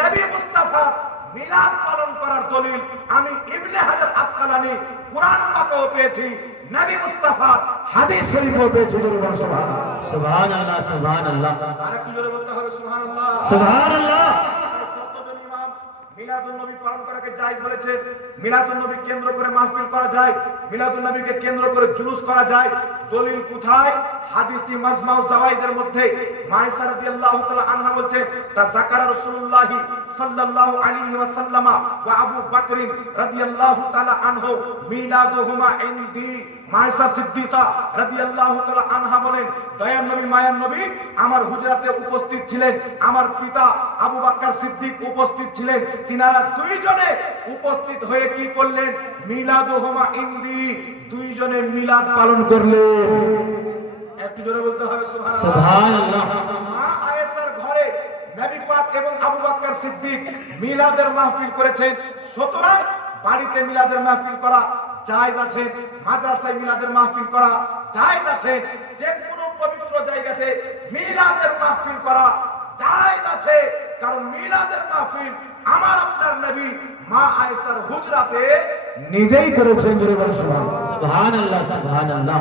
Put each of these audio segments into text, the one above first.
নবী মুস্তাফা মিলাদ পালন করার দলিল আমি ইবনে হাজার আসকালানী কুরআন পাকেও পেয়েছি, নবী মুস্তাফা হাদিস শরীফেও পেয়েছি। সুবহানাল্লাহ সুবহানাল্লাহ। আরেকটু জোরে বলতে হবে সুবহানাল্লাহ সুবহানাল্লাহ। কতজন ইমাম মিলাদুন নবী পালন করাকে জায়েজ বলেছে? মিলাদুন নবী কেন্দ্র করে মাহফিল করা যায়, মিলাদুন নবীকে কেন্দ্র করে জুলুস করা যায়। দলিল কোথায়? হাদিসটি মাজমাউ জাওয়াইদের মধ্যে মায়েশা রাদিয়াল্লাহু তাআলা আনহা বলছেন, তা যাকারা রাসূলুল্লাহ সাল্লাল্লাহু আলাইহি ওয়াসাল্লাম ওয়া আবু বকর রাদিয়াল্লাহু তাআলা আনহু মিলাদুহুমা ইনদি। মায়েশা সিদ্দিকা রাদিয়াল্লাহু তাআলা আনহা বলেন, দয়ার নবী মায়ার নবী আমার হুজরাতে উপস্থিত ছিলেন, আমার পিতা আবু বকর সিদ্দিক উপস্থিত ছিলেন, তিনারা দুইজনে উপস্থিত হয়ে কি করলেন? মিলাদুহুমা ইনদি, দুইজনে মিলাদ পালন করলেন। একটু জোরে বলতে হবে সুবহানাল্লাহ। মা আয়েশার ঘরে নবী পাক এবং আবু বকর সিদ্দিক মিলাদের মাহফিল করেছেন, সুতরাং বাড়িতে মিলাদের মাহফিল করা জায়েজ আছে, মাদ্রাসায় মিলাদের মাহফিল করা জায়েজ আছে, যে কোনো পবিত্র জায়গাতে মিলাদের মাহফিল করা জায়েজ আছে। কারণ মিলাদের মাহফিল আমার আপনার নবী মা আয়েশার হুজরাতে নিজেই করেছেন। সুবহানাল্লাহ সুবহানাল্লাহ।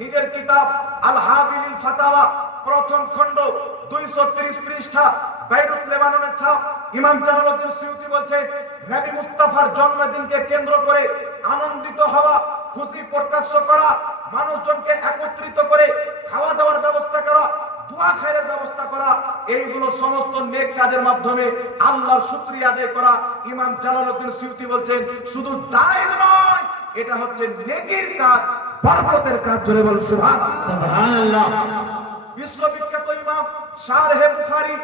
নিজের কিতাব আল হাবিলিল ফাতাওয়া প্রথম খণ্ড 230 পৃষ্ঠা, বাইরুত লেবাননের ছাপ, ইমাম জালালউদ্দিন সুয়ুতী বলছেন, নবী মুস্তাফার জন্মদিনকে কেন্দ্র করে আনন্দিত হওয়া, খুশি প্রকাশ করা, মানুষজনকে একত্রিত করে খাওয়া দাওয়ার ব্যবস্থা করা, দোয়া খায়ের ব্যবস্থা করা, এইগুলো সমস্ত নেক কাজের মাধ্যমে আল্লাহর শুকরিয়া আদায় করা। ইমাম জালালউদ্দিন সুয়ুতী বলছেন, শুধু জায়েজ নয়, এটা হচ্ছে নেকির কাজ, বরকতের কাজ। জোরে বল সুবহানাল্লাহ। বিশ্ববিখ্যাত ইমাম শারহে বুখারী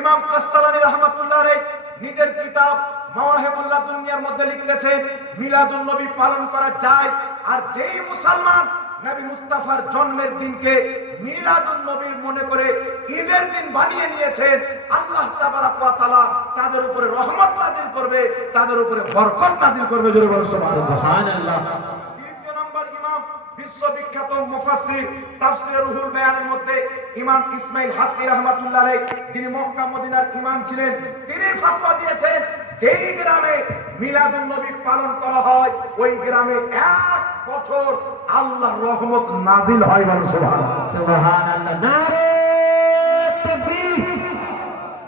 ইমাম কাসতালানী রাহমাতুল্লাহ আলাইহি নিজের কিতাব মাওয়াহিবুল্লাহ দুনিয়ার মধ্যে লিখতেছেন, মিলাদুন নবী পালন করা যায়। আর যেই মুসলমান নবী মুস্তাফার জন্মের দিনকে মিলাদুন নবীর মনে করে ঈদের দিন বানিয়ে নিয়েছেন, আল্লাহ তাবারাক ওয়া তাআলা তাদের উপরে রহমত নাযিল করবে, তাদের উপরে বরকত নাযিল করবে। জোরে বল সুবহানাল্লাহ। দ্বিতীয় নম্বর ইমাম বিশ্ববিখ্যাত মুফাসসির তাফসীরে রুহুল বায়ানের মধ্যে ইমাম ইসমাঈল হাক্কি রাহমাতুল্লাহ আলাইহি, যিনি মক্কা মদিনার ইমাম ছিলেন, তিনি ফতোয়া দিয়েছেন, যেই গ্রামে মিলাদুন নবী পালন করা হয় ওই গ্রামে 1 বছর আল্লাহর রহমত নাযিল হয়। বল সুবহানাল্লাহ। নারে তাকবীর।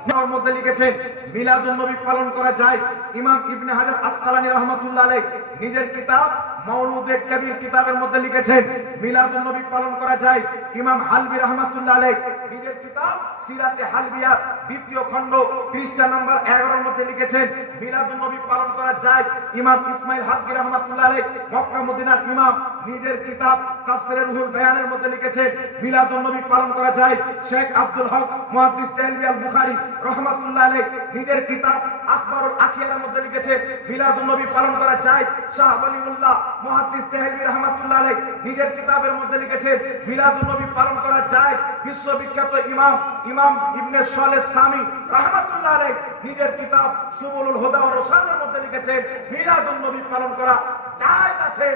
তার মধ্যে লিখেছেন মিলাদুন নবী পালন করা যায়। ইমাম ইবনে হাজার আসকালানী রাহমাতুল্লাহ আলাইহি নিজের কিতাব মাউলুদে কবির কিতাবের মধ্যে লিখেছেন মিলাদুন নবী পালন করা যায়। ইমাম হালবি রাহমাতুল্লাহ আলাইহি নিজের কিতাব সিরাতে হালবিয়া দ্বিতীয় খণ্ড পৃষ্ঠা নম্বর 11 এর মধ্যে লিখেছেন মিলাদুন নবী পালন করা যায়। ইমাম ইসমাঈল হাক্কি রাহমাতুল্লাহ আলাইহি মক্কা মদিনার ইমাম নিজের কিতাব তাফসীরে রুহুল বায়ানের মধ্যে লিখেছেন মিলাদুন নবী পালন করা যায়। শেখ আব্দুল হক মুহাদ্দিস তাহলিল আল বুখারী রাহমাতুল্লাহ আলাইহি নিজের কিতাব আখবারুল আখিয়ার মধ্যে লিখেছেন মিলাদুন নবী পালন করা যায়। শাহ ওয়ালিউল্লাহ মুহাদ্দিস তাহলিল রাহমাতুল্লাহ আলাইহি নিজের কিতাবের মধ্যে লিখেছেন মিলাদুন নবী পালন করা যায়। বিশ্ববিখ্যাত ইমাম ইবনে সালেহ সামি রাহমাতুল্লাহ আলাইহি নিজের কিতাব সুবুলুল হুদা ওয়া রশাদের মধ্যে লিখেছেন মিলাদুন নবী পালন করা জায়েজ আছে।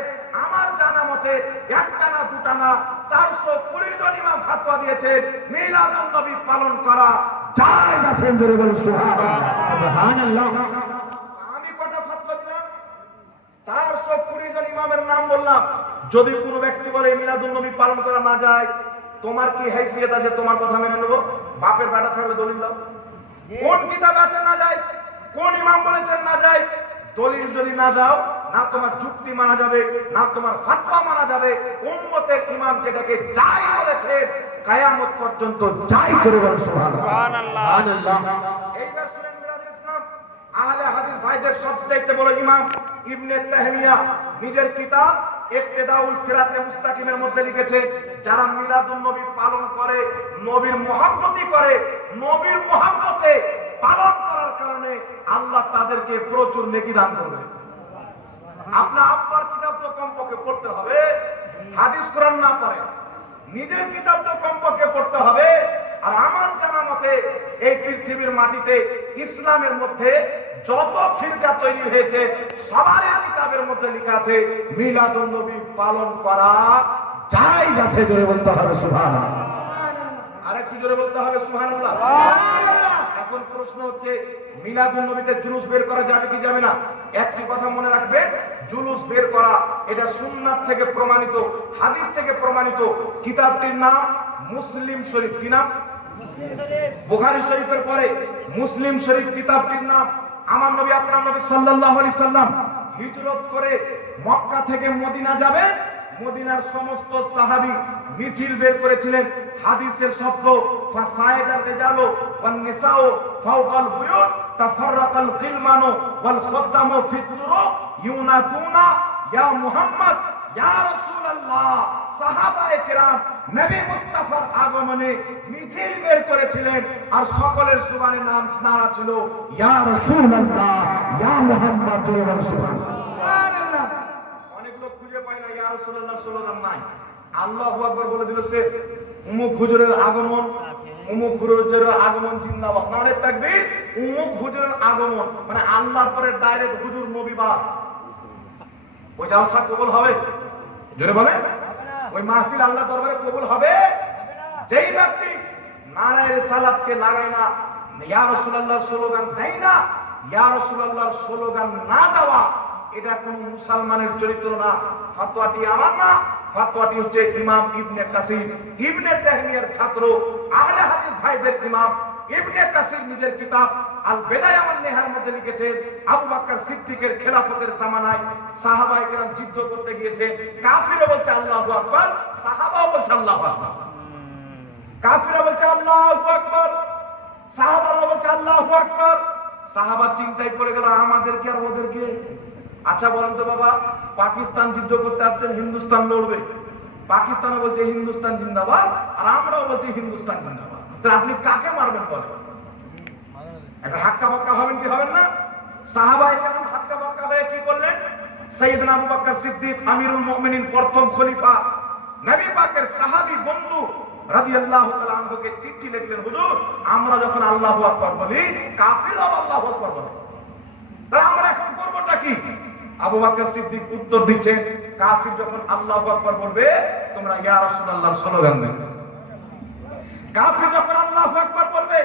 আমার জানা মতে একটা না দুটা না 420 জন ইমাম ফতোয়া দিয়েছেন মিলাদুন নবী পালন করা জায়েজ আছে। জোরে বলুন সুবহানাল্লাহ। আমি কত ফতোয়া দিলাম? 420 জন ইমামের নাম বললাম। যদি কোনো ব্যক্তি বলে মিলাদুন নবী পালন করা না যায়, তোমার কি হাইসিয়ত আছে তোমার কথা মেনে নেব? বাপের বেটা থাকলে দলিল দাও। কোন কিতাব আছে না যায়? কোন ইমাম বলেছেন না যায়? দলিল যদি না দাও, না তোমার যুক্তি মানা যাবে, না তোমার ফতোয়া মানা যাবে। উম্মতের ইমাম যেটাকে যাই বলেছে কিয়ামত পর্যন্ত যাই করে বল সুবহানাল্লাহ। এইবার শুনেন মিলাদুল ইসলাম আহলে হাদিস ভাইদের সবচেয়ে বড় ইমাম ইবনে তাহমিয়া নিজের কিতাব ইক্তেদাউল সিরাতে মুস্তাকিমের মধ্যে লিখেছেন যারা মিলাদুন নবী পালন করে, নবীর মুহাব্বতি করে, নবীর মুহাব্বতে পালন করার কারণে আল্লাহ তাদেরকে প্রচুর নেকি দান করবে। আপনার আব্বার কিতাব তো কমপক্ষে পড়তে হবে, হাদিস কোরআন না পড়ে নিজের কিতাব তো কমপক্ষে পড়তে হবে। আর আমার জানা মতে এই পৃথিবীর মাটিতে ইসলামের মধ্যে যত ফিরকা তৈরি হয়েছে সবার কিতাবের মধ্যে লেখা আছে মিলাদুন নবী পালন করা জায়েজ আছে। জোরে বলতে হবে সুবহানাল্লাহ। আরেকটু জোরে বলতে হবে সুবহানাল্লাহ। প্রশ্ন হচ্ছে মিলাদুন নবীতে জুলুস বের করা যাবে কি যাবে না? একটি কথা মনে রাখবেন, জুলুস বের করা এটা সুন্নাত থেকে প্রমাণিত, হাদিস থেকে প্রমাণিত। কিতাবটির নাম মুসলিম শরীফ। কি নাম? বুখারী শরীফের পরে মুসলিম শরীফ কিতাবটির নাম। আমার নবী আপনার নবী সাল্লাল্লাহু আলাইহি সাল্লাম হিজরত করে মক্কা থেকে মদিনা যাবে, মদিনার সমস্ত সাহাবী মিছিল বের করেছিলেন। হাদিসের শব্দ ফাসাইদার রিজালু ওয়ান নিসাউ ফাওকাল বুয়ুত তাফাররাকাল গিলমানু ওয়াল খাদ্দামু ফিতুরু ইউনাতুনা ইয়া মুহাম্মদ ইয়া রাসূলুল্লাহ। সাহাবায়ে কেরাম নবী মুস্তাফার আগমনে মিছিল বের করেছিলেন আর সকলের জবানে নাম নারা ছিল ইয়া রাসূলুল্লাহ ইয়া মুহাম্মদ ইয়া রাসূলুল্লাহ। সুবহানাল্লাহ। অনেক লোক খুঁজে পায় না ইয়া রাসূলুল্লাহ স্লোগান নাই, আল্লাহু আকবার বলে দিল শেষ। উমুক হুজুরের আগমন, উমুক হুজুরের আগমন জিন্দাবাদ, নারে তাকবীর। উমুক হুজুরের আগমন মানে আল্লাহর পরে ডাইরেক্ট হুজুর নবী বাদ। ওই জালসা কবুল হবে? জোরে বলে। ওই মাহফিল আল্লাহ দরবারে কবুল হবে যেই ব্যক্তি নারায়ে রিসালাতকে লাগায় না, ইয়া রাসূলুল্লাহর স্লোগান দেয় না। ইয়া রাসূলুল্লাহর স্লোগান না দেওয়া এটা কোন মুসলমানের চরিত্র না। ফতোয়াটি আমার না, ফতোয়াটি হচ্ছে ইমাম ইবনে কাসির, ইবনে তাহমিয়ার ছাত্র, আহলে হাদিস ভাইদের ইমাম ইবনে কাসির নিজের কিতাব আল বিদায়া ওয়ান নিহার মধ্যে লিখেছেন, আবু বকর সিদ্দিকের খেলাফতের জামানায় সাহাবায়ে কেরাম যুদ্ধ করতে গিয়েছে, কাফিররা বলছে আল্লাহু আকবার, সাহাবাও বলছে আল্লাহু আকবার। কাফিররা বলছে আল্লাহু আকবার, সাহাবারা বলছে আল্লাহু আকবার। সাহাবা চিন্তায় পড়ে গেল আমাদেরকে আর ওদেরকে। আচ্ছা বলেন তো বাবা, পাকিস্তান যুদ্ধ করতে আসছেন, হিন্দুস্তান লড়বে, পাকিস্তানও বলছে হিন্দুস্তান জিন্দাবাদ আর আমরাও বলছি হিন্দুস্তান জিন্দাবাদ, তো আপনি কাকে মারবেন বলেন? একটা হাক্কা বাক্কা হবেন কি হবেন না? সাহাবায়ে কেরাম হাক্কা বাক্কা হয়ে কি করলেন? সাইয়েদনা আবু বকর সিদ্দিক আমিরুল মুমিনিন প্রথম খলিফা, নবী পাকের সাহাবী বন্ধু রাদিয়াল্লাহু তাআলা আনহুকে চিঠি লিখলেন, হুজুর আমরা যখন আল্লাহু আকবার বলি কাফিররা আল্লাহু আকবার বলে, তাহলে আমরা এখন করবটা কি? আবু বকর সিদ্দিক উত্তর দিচ্ছেন, কাফির যখন আল্লাহু আকবার বলবে তোমরা ইয়া রাসূলুল্লাহর স্লোগান দেবে। কাফির যখন আল্লাহু আকবার বলবে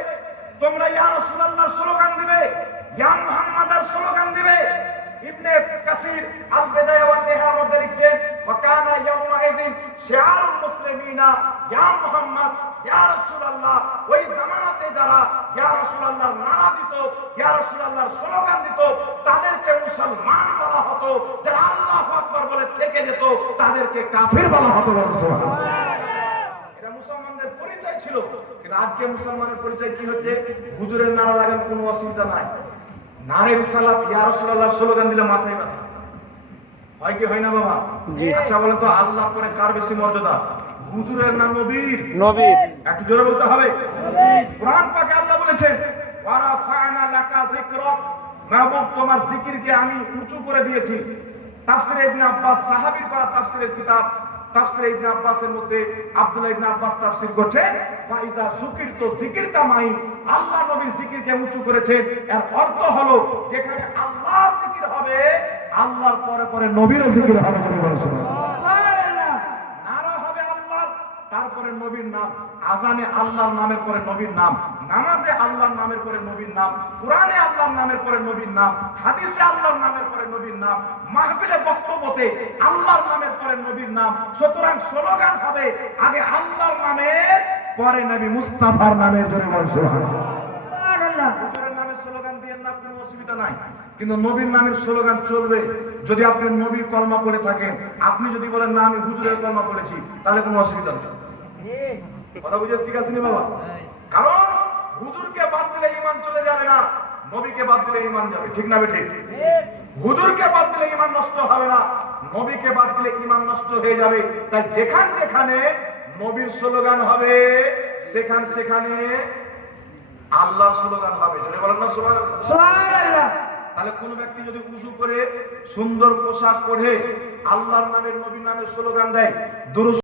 তোমরা ইয়া রাসূলুল্লাহর স্লোগান দিবে, ইয়া মুহাম্মাদের স্লোগান দিবে। ইবনে কাসির আল বিদায়া ওয়ান নিহার মধ্যে লিখছেন, ওয়া কানা ইয়াউমাইযিন শিআরুল মুসলিমিনা ইয়া মুহাম্মদ ইয়া রাসূলুল্লাহ। ওই জামানাতে যারা ইয়া রাসূলুল্লাহর নারা দিত, ইয়া রাসূলুল্লাহর স্লোগান দিত, তাদেরকে মুসলমান বলা হতো। যারা আল্লাহু আকবার বলে থেকে যেত তাদেরকে কাফির বলা হতো। সুবহানাল্লাহ। এটা মুসলমানদের পরিচয় ছিল। কিন্তু আজকে মুসলমানের পরিচয় কি হচ্ছে? হুজুরের নারা লাগান কোনো অসুবিধা নাই, নারে রিসালাত ইয়া রাসূলুল্লাহ স্লোগান দিলে মাথায় ব্যথা হয় কি হয় না বাবা? আচ্ছা বলেন তো আল্লাহ পরে কার বেশি মর্যাদা, হুজুরের না নবীর? নবীর। একটু জোরে বলতে হবে। কোরআন পাকে আল্লাহ বলেছেন, ওয়া রাফা'না লাকা যিকরাক, মাহবুব তোমার জিকিরকে আমি উঁচু করে দিয়েছি। তাফসীরে ইবনে আব্বাস সাহাবীর পড়া তাফসীরের কিতাব তাফসীরে ইবনে আব্বাসের মধ্যে আব্দুল্লাহ ইবনে আব্বাস তাফসীর করছেন, ফাইজা যুকিরতু যিকিরতা মাই, আল্লাহ নবীর জিকিরকে উঁচু করেছেন। এর অর্থ হলো যেখানে আল্লাহর জিকির হবে আল্লাহর পরে পরে নবীরও জিকির হবে। সুবহানাল্লাহ। নারা হবে আল্লাহর, তারপরে নবীর নাম, আযানে আল্লাহর নামের পরে নবীর নাম, নামাজে আল্লাহর নামের পরে নবীর নাম, কোরআনে আল্লাহর নামের পরে নবীর নাম, হাদিসে আল্লাহর নামের পরে নবীর নাম, মাহফিলে বক্তব্যতে আল্লাহর নামের পরে নবীর নাম। সুতরাং স্লোগান হবে আগে আল্লাহর নামের পরে নবী মুস্তাফার নামের জন্য বলুন সুবহানাল্লাহ। হুজুরের নামের স্লোগান দিয়েন না, কোনো অসুবিধা নাই, কিন্তু নবীর নামের স্লোগান চলবে। যদি আপনি নবীর কলমা পড়ে থাকেন, আপনি যদি বলেন না আমি হুজুরের কলমা পড়েছি, তাহলে কোনো অসুবিধা নেই। কথা বুঝে ঠিক আছে নি বাবা? কারণ হুজুরকে বাদ দিলে ঈমান চলে যাবে না, নবীকে বাদ দিলে ঈমান যাবে। ঠিক না বেঠিক? হুজুরকে বাদ দিলে ঈমান নষ্ট হবে না, নবীকে বাদ দিলে ঈমান নষ্ট হয়ে যাবে। তাই যেখানে নবীর স্লোগান হবে সেখানে আল্লাহর স্লোগান হবে। যদি বলেন না সুবহানাল্লাহ। তাহলে কোন ব্যক্তি যদি উযু করে সুন্দর পোশাক পরে আল্লাহর নামের নবীর নামের স্লোগান দেয়, দুরূদ